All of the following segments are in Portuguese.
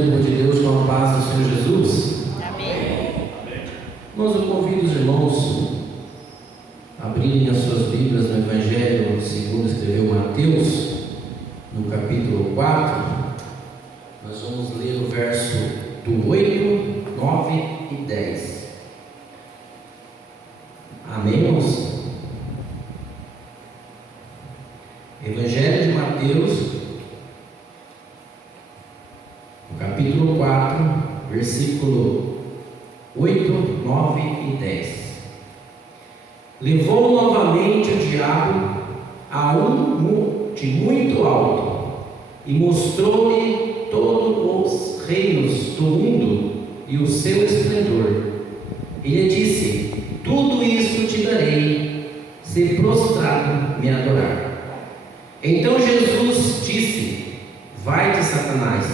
bem, povo de Deus, com a paz do Senhor Jesus? Amém. Nós eu convido os irmãos a abrirem as suas Bíblias no Evangelho segundo escreveu Mateus, no capítulo 4. Nós vamos ler o verso do 8, 9 e 10. Amém, irmãos? Evangelho de Mateus, no capítulo 4, versículo 8, 9 e 10. Levou novamente o diabo a um monte muito alto e mostrou-lhe todos os reinos do mundo e o seu esplendor. E lhe disse: tudo isso te darei, se prostrado me adorar. Então Jesus disse: vai-te, Satanás,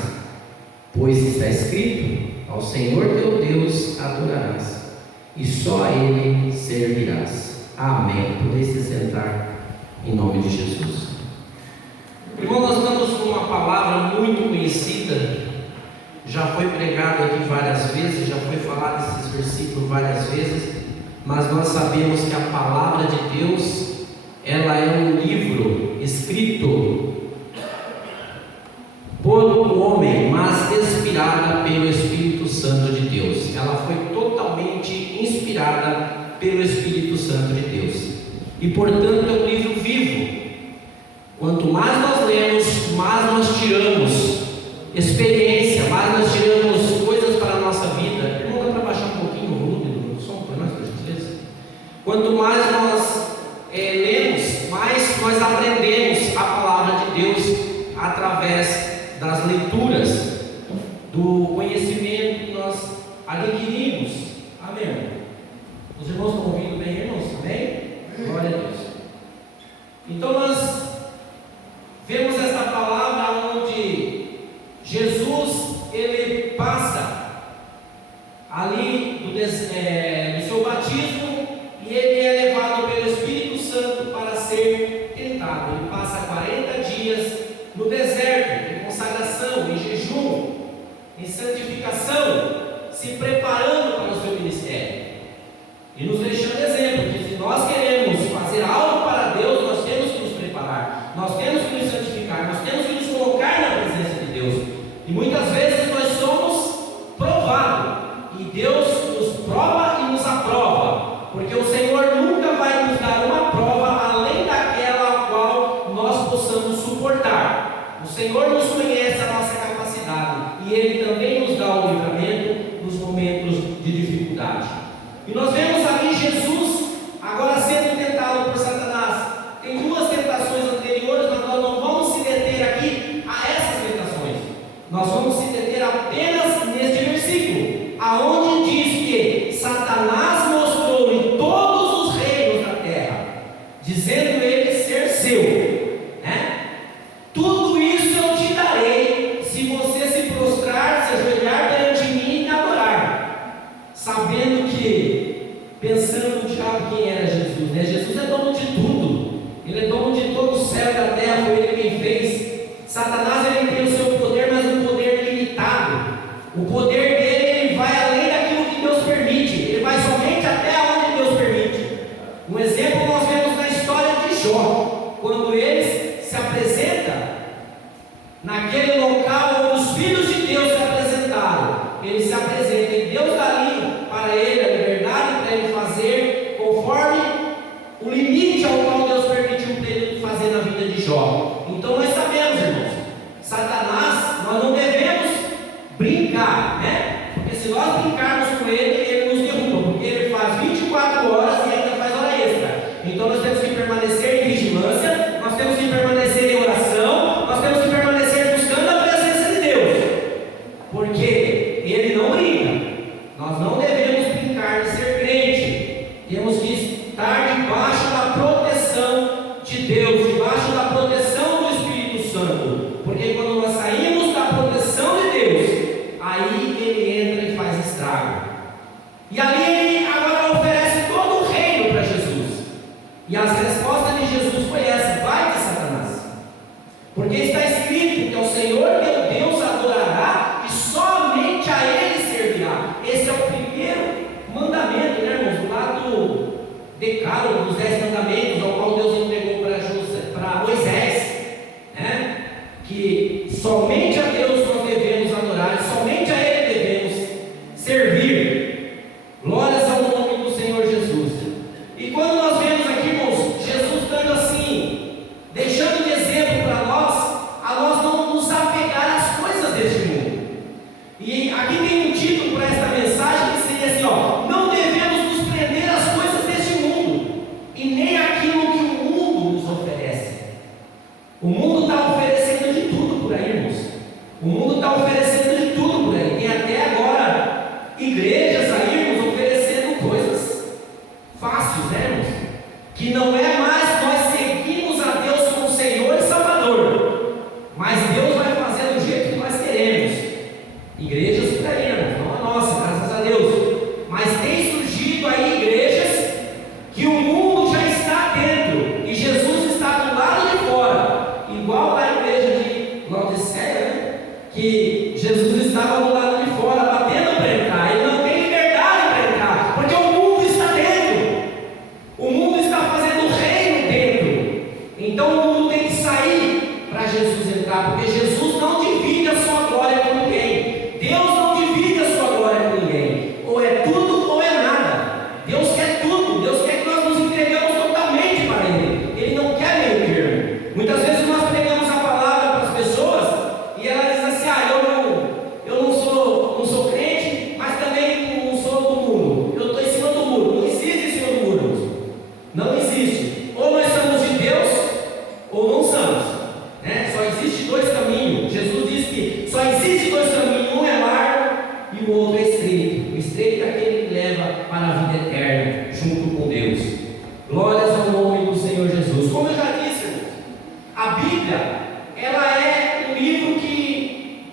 pois está escrito: ao Senhor teu Deus adorarás, e só a Ele servirás. Amém. Podeis se sentar em nome de Jesus. Irmão, nós estamos com uma palavra muito conhecida, já foi pregado aqui várias vezes, já foi falado esses versículos várias vezes, mas nós sabemos que a palavra de Deus, ela é um livro escrito por um homem, mas inspirada pelo Espírito Santo de Deus. Ela foi totalmente inspirada pelo Espírito Santo de Deus, e portanto é um livro vivo. Quanto mais nós lemos, mais nós tiramos experiência, mais nós tiramos coisas para a nossa vida. Irmão, dá para baixar um pouquinho o volume do som para nós, por gentileza? Quanto mais nós lemos, mais nós aprendemos a palavra de Deus através das leituras, do conhecimento que nós adquirimos. Amém? Os irmãos estão ouvindo bem, irmãos? Amém? Glória a Deus. Então nós vemos essa palavra onde Jesus, ele passa ali no seu batismo, e ele é levado pelo Espírito Santo para ser tentado. Ele passa 40 dias no deserto, em consagração, em jejum, em santificação, se preparando para o seu ministério, e nos deixando exemplo que, se nós queremos fazer algo para Deus, nós temos que nos preparar, nós temos que nos santificar, nós temos que nos colocar na presença de Deus. E muitas vezes nós somos provados, e Deus nos prova e nos aprova, porque o Senhor nunca vai nos dar uma prova além daquela a qual nós possamos suportar. O Senhor nos conhece a nossa capacidade, e Ele também nos dá o livramento nos momentos de dificuldade. E nós vemos ali Jesus agora sendo tentado por Satanás. Tem duas tentações anteriores, mas nós não vamos se deter aqui a essas tentações. Nós vamos se deter apenas neste versículo, aonde diz que Satanás mostrou-lhe todos os reinos da terra, dizendo ele ser seu, né? Tudo isso eu te darei, se você se prostrar, se ajoelhar perante mim e me adorar. Sabendo que, pensando no diabo quem era Jesus, né? Jesus é dono de tudo, ele é dono de todo o céu e da terra, foi ele quem fez. Satanás, ele tem o seu poder, mas um poder limitado. O poder dele, ele vai além daquilo que Deus permite, ele vai somente até onde Deus permite. Um exemplo nós vemos na história de Jó, quando ele se apresenta naquele local onde os filhos de Deus se apresentaram. Ele se apresenta e Deus dá ali para ele a liberdade para ele fazer conforme o limite ao qual Deus permitiu para ele fazer na vida de Jó. Então nós sabemos, irmãos, Satanás, nós não devemos brincar, né? Porque se nós brincarmos com ele, ele nos derruba, porque ele faz 24 horas e ainda faz hora extra. Então nós temos que permanecer em vigilância, nós temos que permanecer em oração, nós temos que permanecer buscando a presença de Deus, porque ele não brinca. Nós não devemos brincar de ser crente, temos que estar debaixo da proteção de Deus, debaixo da proteção do Espírito Santo, porque quando nós saímos da proteção de Deus, aí ele entra e faz estrago. E ali ele agora oferece todo o reino para Jesus, e a resposta de Jesus foi essa: vai-te, Satanás, porque está escrito que ao Senhor teu Deus adorará, e só decálogo, dos 10 mandamentos, ao qual Deus entregou para Moisés, né? Que somente a Deus nós devemos adorar, somente a Ele devemos servir. Glórias ao nome do Senhor Jesus. E quando nós vemos aqui, irmãos, Jesus dando assim, deixando de exemplo para nós, a nós não nos apegar às coisas deste mundo. E aqui tem um título para esta mensagem que seria assim, ó: não devemos nos prender às coisas deste mundo, e nem aquilo que o mundo nos oferece. O mundo está oferecendo de tudo por aí, irmãos. O mundo está oferecendo de tudo por aí. Tem até agora igrejas aí, irmãos, oferecendo coisas fáceis, né, irmãos? Que não é mais nós seguimos a Deus como Senhor e Salvador, mas Deus vai fazer do jeito que nós queremos. Igrejas por aí, irmãos, não a nossa, graças a Deus. Mas tem surgido aí igrejas que o mundo já está dentro e Jesus está do lado de fora, igual a igreja de Laodiceia, né? Que Jesus estava do lado de fora, batendo para entrar. Ele não tem liberdade para entrar, porque o mundo está dentro. O mundo está fazendo o reino dentro. Então o mundo tem que sair para Jesus entrar, porque Jesus não divide a sua glória com ninguém. Deus não divide a sua glória com ninguém. Ou é tudo ou é nada. Deus quer tudo. Deus quer que nós nos entregamos totalmente para Ele. Ele não quer meio termo. Muitas vezes nós pregamos a palavra para as pessoas e elas dizem assim: eu não sou crente, mas também não sou do muro. Eu estou em cima do muro. Não existe em cima do muro. Não existe. Ou nós somos de Deus ou não somos, né? Só existe dois caminhos. Jesus disse que só existe dois caminhos. Um é largo e o outro é estreito. O estreito é aquele que leva para a vida eterna junto com Deus. Glórias ao nome do Senhor Jesus. Como eu já disse, irmãos, a Bíblia, ela é um livro que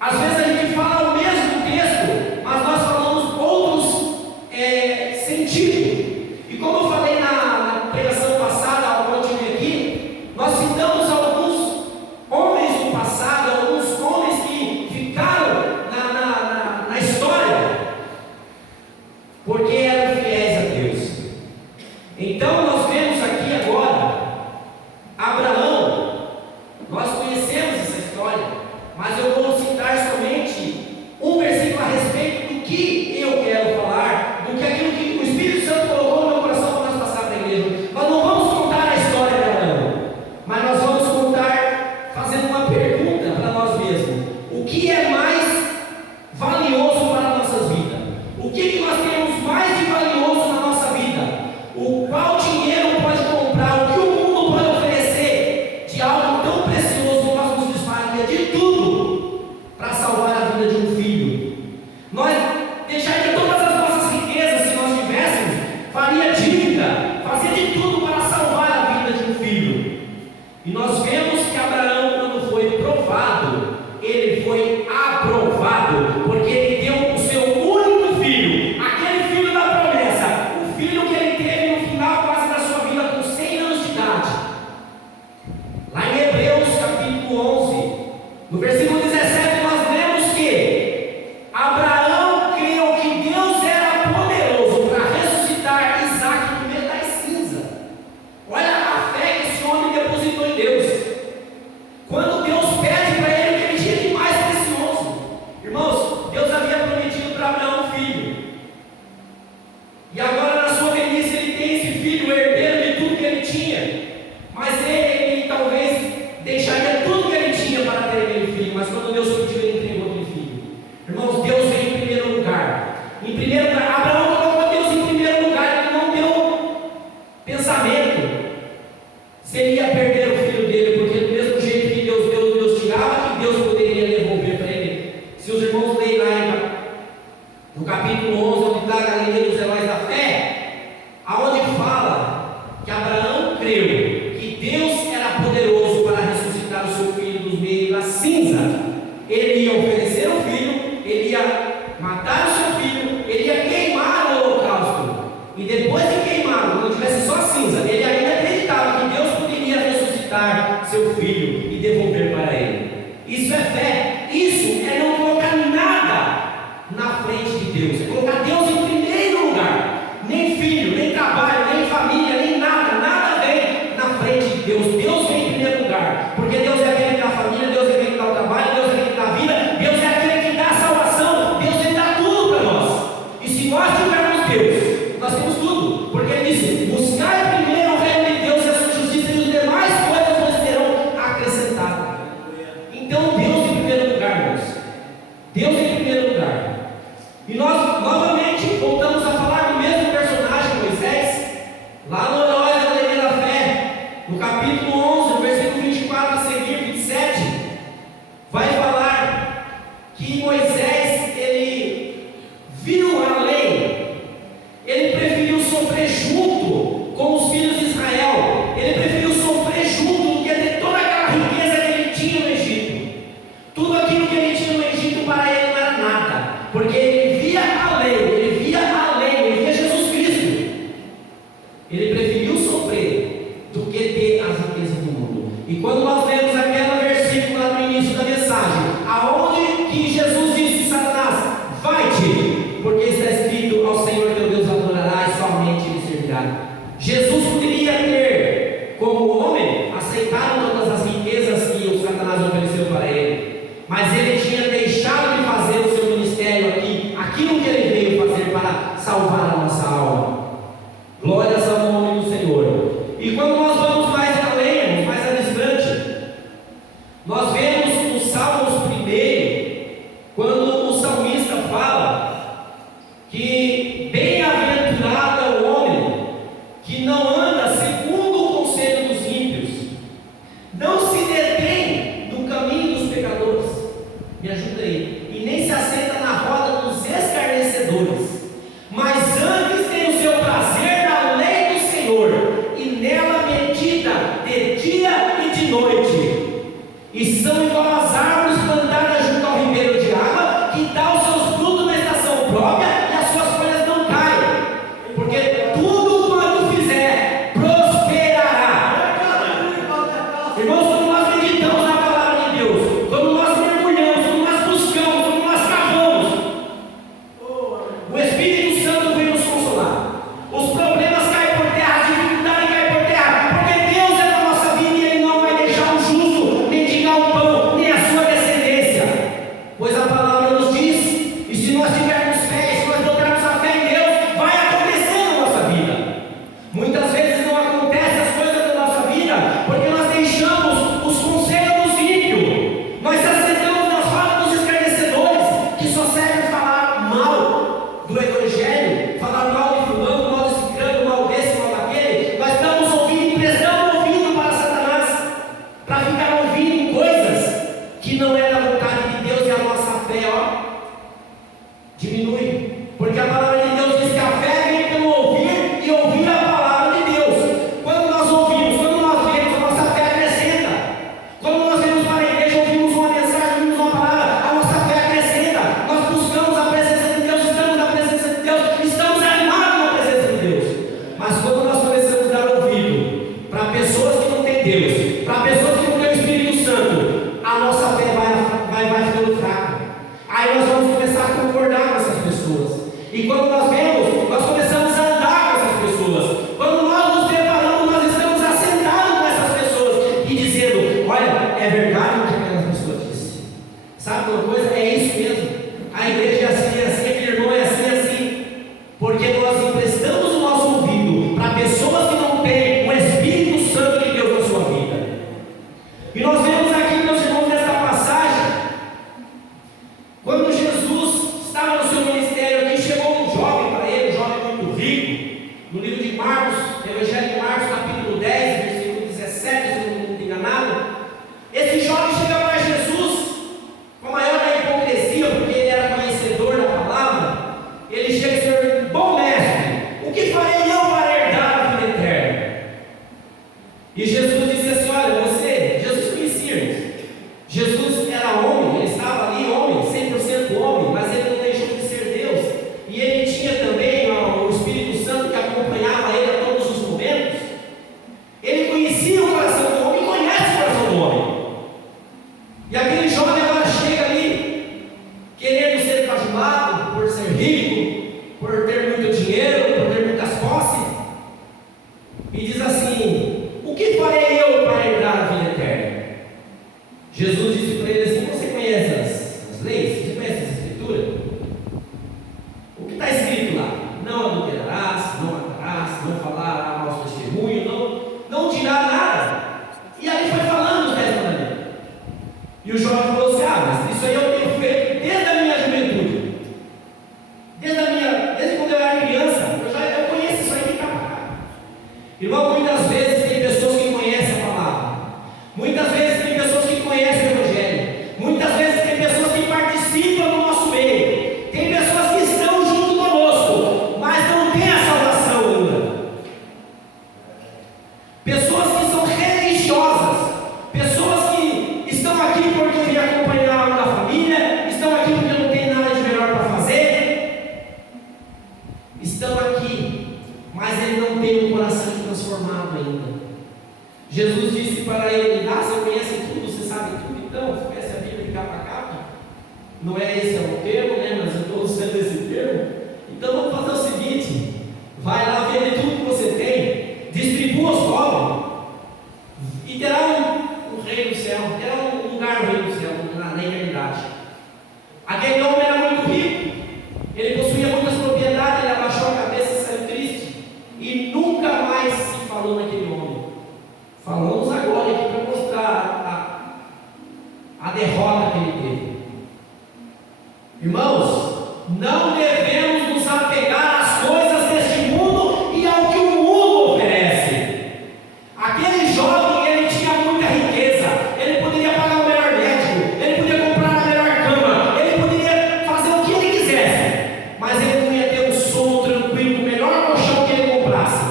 às vezes a gente fala o mesmo texto, mas nós falamos outros sentidos. E como eu falei na pregação passada, ao qual eu tive aqui, nós citamos alguns homens do passado, alguns homens que ficaram na história, porque eram fiéis a Deus. Então nós vemos aqui agora Abraão. Nós conhecemos essa história, mas eu vou citar somente um versículo a respeito do que eu quero falar, do que aquilo que o Espírito Santo colocou no meu coração para nós passar para a igreja. Nós não vamos contar a história de Abraão, mas nós vamos contar fazendo uma pergunta para nós mesmos: o que é mais valioso para as nossas vidas? O que nós temos mais de valioso na nossa vida? Qual dinheiro pode comprar? O que o mundo pode oferecer de algo tão precioso? Nós nos desfaria de tudo para salvar a vida de um filho. Nós deixaria todas as nossas riquezas, se nós tivéssemos, faria dívida, fazia de tudo para salvar a vida de um filho. E nós vemos que Abraão, quando foi provado, ele foi aprovado, porque ele deu o seu único filho, aquele filho da promessa, o filho que ele teve no final quase da sua vida, com 100 anos de idade. Lá em Hebreus capítulo 11, no versículo 17, nós lemos que Abraão creu que Deus era poderoso para ressuscitar Isaque do meio das cinzas. Olha a fé que esse homem depositou em Deus. Quando Deus pede para ele o que ele tinha de mais precioso, irmãos, Deus havia prometido para Abraão um filho, e agora na sua velhice ele tem esse filho, herdeiro de tudo que ele tinha, mas ele talvez deixaria tudo que ele tinha para ter aquele filho, mas quando Deus pediu, ele entregou aquele filho. Irmãos, Deus veio em primeiro lugar. Em primeiro lugar, Abraão colocou Deus em primeiro lugar. Ele não deu pensamento se ele ia perder o filho dele, porque do mesmo jeito que Deus deu, Deus tirava, que Deus poderia devolver para ele. Se os irmãos leem lá no capítulo 11, onde está a galeria dos heróis da fé, aonde fala que Abraão creu que Deus era poderoso para ressuscitar o seu filho dos meios da cinza. Ele ia oferecer o filho, ele ia matar o seu filho, ele ia queimar o holocausto, e depois de queimar, quando tivesse só cinza, ele ainda acreditava que Deus poderia ressuscitar seu filho e devolver para ele. Isso é fé. Isso é não colocar nada na frente de Deus, é colocar Deus em primeiro lugar. Nem filho, nem trabalho, nem família, Ele preferiu sofrer do que ter as riquezas do mundo. E quando nós lemos aquele versículo lá no início da mensagem, aonde que Jesus disse: Satanás, vai-te, porque está escrito: ao Senhor teu Deus adorarás e somente Ele servirá. Jesus poderia ter, como homem, aceitado todas as riquezas que o Satanás ofereceu para ele, mas ele tinha deixado de fazer o seu ministério aqui, aquilo que ele veio fazer para salvar a nossa alma. Glórias ao nome do Senhor. E quando nós vamos mais além, mais distante, nós vemos no Salmos 1, quando o salmista fala que bem-aventurado é o homem que não anda segundo o conselho dos ímpios, não se detém no caminho dos pecadores, me ajuda aí, e nem se assenta na roda dos escarnecedores, mas antes tem o seu prazer na lei do Senhor, e nela medita de dia e de noite, e são igual às árvores plantadas junto ao ribeiro de água, que dá os seus frutos na estação própria, e as suas folhas não caem, porque tudo quanto fizer prosperará. Irmãos, quando nós meditamos na palavra de Deus, quando nós mergulhamos, quando nós buscamos, quando nós cavamos, o Espírito Santo vem nos consolar. Os problemas caem por terra, a dificuldade cai por terra, porque Deus é da nossa vida e Ele não vai deixar o justo mendigar o pão, nem a sua descendência. Pois a palavra nos diz, e se nós tivermos fé, se nós botarmos a fé em Deus, vai acontecer na nossa vida. Muitas vezes não acontecem as coisas da nossa vida, porque nós deixamos os conselhos dos ímpios, nós aceitamos nas rodas dos escarnecedores, que só servem para falar mal do Evangelho, falar mal de fulano, mal desse ciclano, mal desse, mal daquele. Nós estamos ouvindo, emprestamos ouvido para Satanás, para ficar ouvindo coisas que não é da vontade de Deus, e a nossa fé, diminui, porque a palavra de Deus diz que a fé vem pelo ouvir e ouvir a palavra de Deus. Quando nós ouvimos, quando nós vemos, a nossa fé acrescenta. Quando nós vemos para a igreja, ouvimos uma mensagem, ouvimos uma palavra, a nossa fé acrescenta. Nós buscamos a presença de Deus, estamos na presença de Deus, estamos animados na presença de Deus. Mas quando nós começamos a dar ouvido para pessoas que não têm Deus, para pessoas que não têm o Espírito Santo, a nossa fé vai ficando fraca. Aí nós vamos começar a concordar com essas pessoas. E quando nós vemos, nós começamos a andar com essas pessoas. Quando nós nos preparamos, nós estamos assentados com essas pessoas e dizendo: olha, é verdade o que aquela pessoa disse. Sabe uma coisa? É isso mesmo. A igreja é assim, aquele irmão é assim. Porque nós emprestamos o nosso ouvido para pessoas que não têm o Espírito Santo de Deus na sua vida. E nós vemos aqui, meus irmãos, nesta passagem, quando Jesus estava no seu ministério aqui, chegou um jovem para ele, um jovem muito rico, no livro de Marcos, Evangelho de Marcos, capítulo 10, versículo 17, se eu não estou enganado. Esse jovem chega para Jesus com a maior da hipocrisia, porque ele era conhecedor da palavra. Ele chega e diz: bom mestre, o que farei eu para herdar a vida eterna? E Jesus disse assim: olha, Jesus conhecia, irmãos. Jesus era homem, ele estava ali homem, 100% homem, mas ele não deixou de ser Deus. E ele tinha também o Espírito Santo que acompanhava ele a todos os momentos. Ele conhecia o coração do homem e conhece o coração do homem. E aquele jovem agora chega ali, querendo ser bajulado por ser rico, por ter muito dinheiro, por ter muitas posses, e diz assim: o que farei eu para herdar a vida eterna? Jesus disse para ele assim: você conhece as leis? Você conhece as escrituras? O que está escrito lá? Não adulterarás, não matarás, não falarás mau testemunho, não dirá nada. E aí foi falando os 10 mandamentos. E o jovem falou assim: mas isso aí eu tenho feito desde a minha juventude, desde quando eu era criança, eu conheço isso aí de cá para cá. Irmão, muitas vezes tem pessoas que conhecem a palavra, muitas vezes tem pessoas que conhecem o Evangelho, transformado ainda. Jesus disse para ele: você conhece tudo, você sabe tudo, então você conhece a Bíblia de capa a capa? Não é esse o termo, né? Mas eu estou usando esse termo. Então vamos fazer o seguinte: vai lá, vende tudo que você tem, distribua os pobres, e terá um reino do céu, terá um lugar no reino do céu, na eternidade. Aquele homem era muito rico, ele possuía muitas propriedades, ele abaixou a cabeça e saiu triste, e nunca mais se falou naquele homem. Falamos agora aqui para mostrar a derrota que ele teve. Irmãos, não devemos nos apegar às coisas deste mundo e ao que o mundo oferece. Aquele jovem, ele tinha muita riqueza, ele poderia pagar o melhor médico, ele podia comprar a melhor cama, ele poderia fazer o que ele quisesse, mas ele não ia ter um sono tranquilo, o melhor colchão que ele comprasse.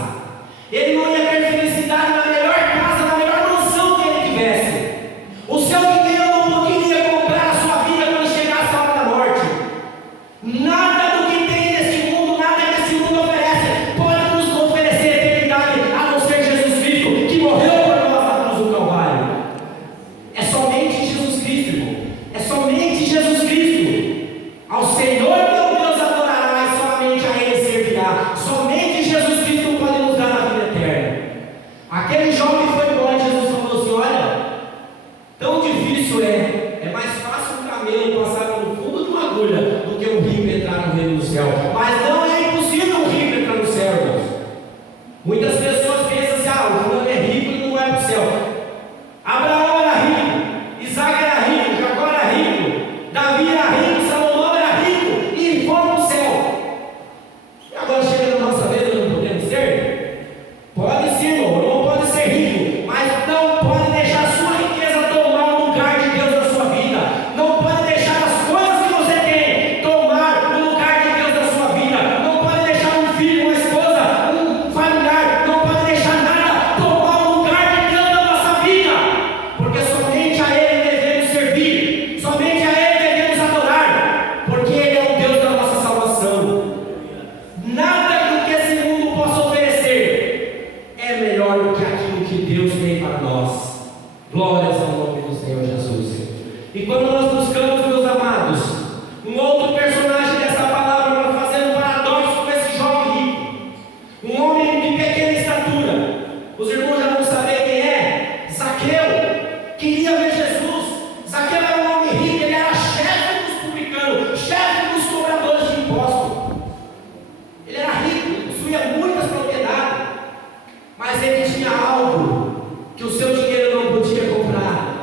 Ele não ia ter felicidade na melhor casa, na melhor mansão que ele tivesse. O seu dinheiro não poderia comprar a sua vida quando chegasse a hora da morte. Nada do que tem neste mundo, nada que este mundo oferece, pode nos oferecer eternidade, a não ser Jesus Cristo, que morreu por nós na cruz do Calvário. É somente Jesus Cristo, irmão. É somente Jesus Cristo. Ao Senhor teu Deus adorará e somente a Ele servirá. Somente Jesus Cristo pode nos dar a vida eterna. Aquele jovem foi embora e Jesus falou assim: olha, tão difícil é mais fácil um camelo passar pelo fundo de uma agulha do que um rico entrar no reino do céu. Mas não é impossível um rico entrar no céu, irmãos. Muitas pessoas pensam assim: o fulano é rico e não vai para o céu. Abraão era rico, Isaac era rico, Jacó era rico, Davi era rico, Salomão era rico e foram para o céu. E agora chega na nossa vez, nós não podemos ser? Pode ser, irmão, não pode ser rico, mas não pode deixar a sua riqueza tomar o lugar de Deus na sua vida. Não pode deixar as coisas que você tem tomar o lugar de Deus na sua vida. Não pode deixar um filho, uma esposa, um familiar, não pode deixar nada tomar o lugar de Deus na nossa vida, porque somente a Ele devemos servir, somente a Ele devemos adorar, porque Ele é o Deus da nossa salvação. Nada do que esse mundo possa oferecer é melhor do que aquilo que Deus tem para nós. Glórias ao nome do Senhor Jesus. E quando nós buscamos, meus amados, um outro personagem dessa palavra para fazer um paradoxo com esse jovem rico, um homem de pequena estatura, os irmãos já vão saber quem é. Zaqueu queria ver Jesus. Zaqueu era um homem rico, ele era chefe dos publicanos, chefe dos cobradores de impostos. Ele era rico, ele possuía muitas propriedades, mas ele tinha algo que o seu dinheiro não podia comprar.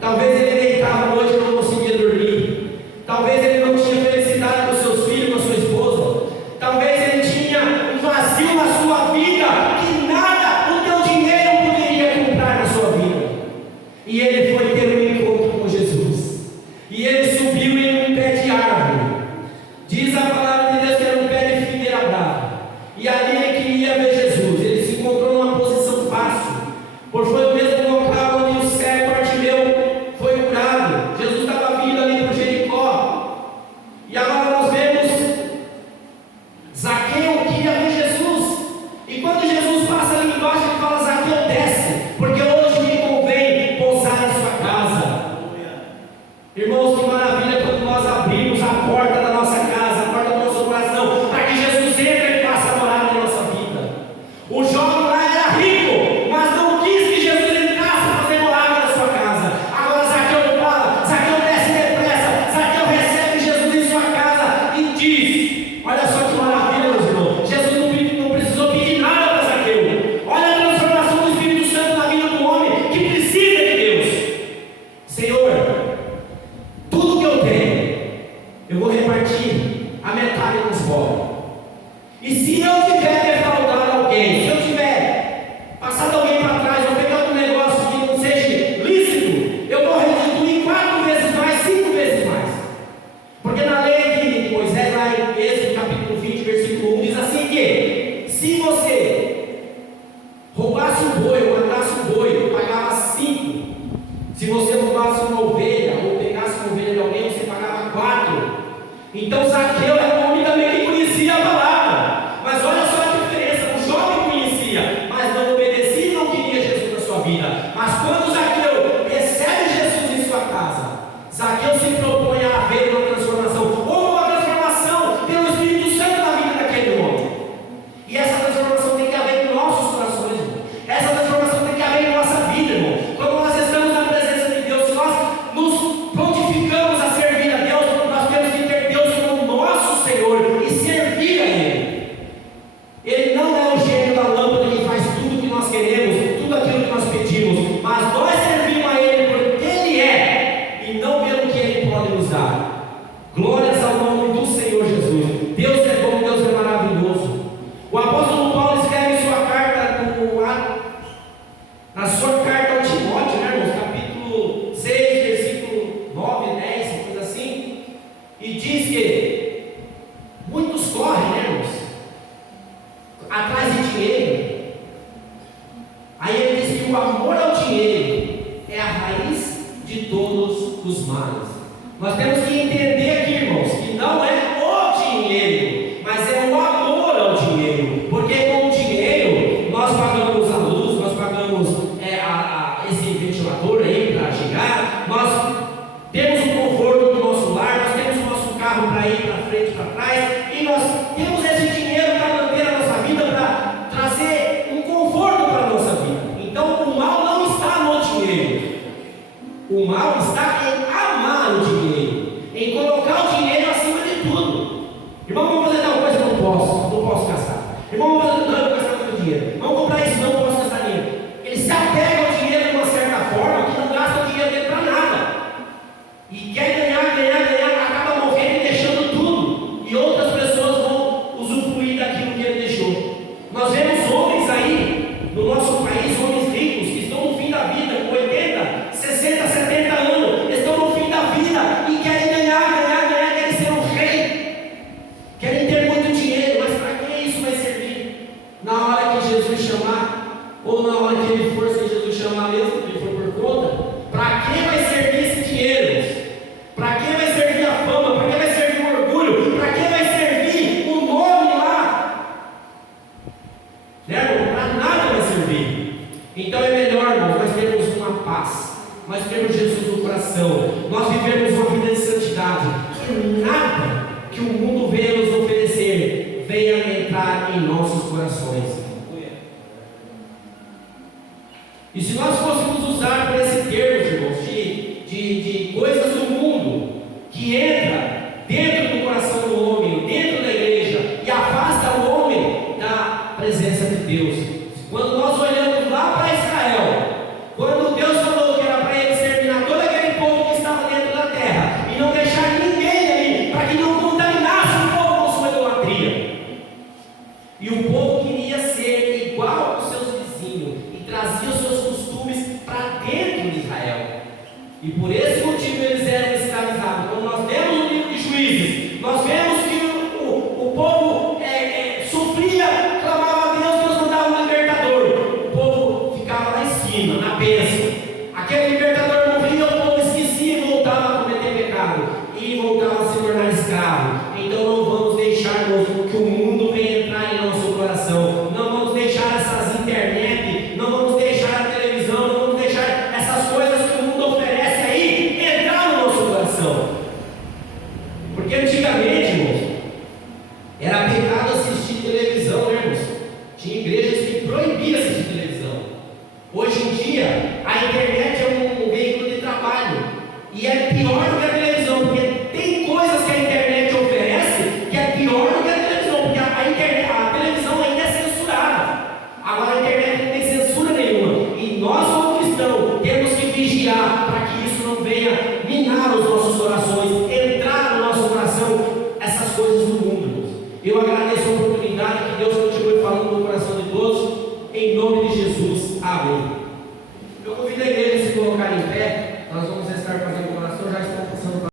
Talvez ele deitava à noite e não conseguia dormir. Talvez ele não tinha felicidade com seus filhos, com a sua esposa. Talvez ele tinha um vazio na sua vida que nada o teu dinheiro poderia comprar na sua vida. E ele foi ter um encontro com Jesus. E ele subiu em um pé de árvore. Diz a palavra de Deus que era um pé de figueira brava. E ali ele queria ver Jesus. Ele se encontrou numa posição fácil. Na sua carta ao Timóteo, né, irmãos, capítulo 6, versículo 9, 10, uma coisa assim, e diz que muitos correm, né, irmãos, atrás de dinheiro. Aí ele diz que o amor ao dinheiro é a raiz de todos os males. Nós temos que entender aqui, irmãos, que não é o dinheiro, mas é o amor ao dinheiro, porque com o dinheiro nós pagamos a luz, nós pagamos esse ventilador aí para chegar, nós temos o conforto do nosso lar, nós temos o nosso carro para ir para frente e para trás, e nós temos esse dinheiro para manter a nossa vida, para trazer um conforto para a nossa vida. Então o mal não está no dinheiro, o mal está em amar o dinheiro, em colocar o dinheiro acima de tudo. Irmão, vamos fazer tal coisa, não posso gastar. Irmão, vamos fazer, não, eu vou gastar muito dinheiro. Vamos comprar isso, não posso gastar dinheiro. Ele se apega ao dinheiro de uma certa forma que não gasta o dinheiro dele para nada. E quer ganhar, acaba morrendo e deixando tudo. E outras pessoas vão usufruir daquilo que ele deixou. Nós vemos homens aí, no nosso país, homens ricos, que estão no fim da vida, com 80, 60, 70 anos, estão no fim da vida e querem ganhar, querem ser um rei, querem ter muito dinheiro, mas para que isso vai servir? Na hora que Jesus chamar, ou na hora que ele for, se Jesus chamar mesmo, que ele for por conta, para que vai servir esse dinheiro? Para que vai servir a fama? Para que vai servir o orgulho? Para que vai servir o nome lá? Né? Para nada vai servir. Então é melhor, irmãos, nós termos uma paz, nós termos Jesus no coração, nós vivemos uma vida de santidade, que nada que o mundo venha nos oferecer venha entrar em nossos corações. E se nós fôssemos usar por esse termo, irmãos, de coisas do mundo que entra dentro do coração do homem, dentro da igreja, e afasta o homem da presença de Deus. Quando nós olhamos lá para Israel, quando Deus falou que era para ele exterminar todo aquele povo que estava dentro da terra e não deixar ninguém ali, para que não contaminasse o povo com sua idolatria, e o povo queria ser igual aos seus vizinhos e trazia os seus costumes para dentro de Israel, e por esse motivo eles eram escravizados. Quando nós vemos o livro de Juízes, nós vemos que o povo sofria, clamava a Deus, Deus mandava um libertador, o povo ficava lá em cima, na bênção. Aquele libertador morria, o povo esquecia e voltava a cometer pecado, e voltava a se tornar escravo. Então não vamos deixar que o mundo venha entrar em nosso coração, não vamos deixar essas internet, não vamos deixar a televisão, não vamos deixar essas coisas que o mundo oferece aí entrar no nosso coração. Porque antigamente, irmãos, era pecado assistir televisão, né, irmãos? Tinha igrejas que proibiam assistir televisão. Hoje em dia, a internet é um veículo de trabalho, e é pior do que a televisão, porque tem coisas que a internet oferece que é pior do que a televisão, porque a televisão ainda é censurada. Agora a internet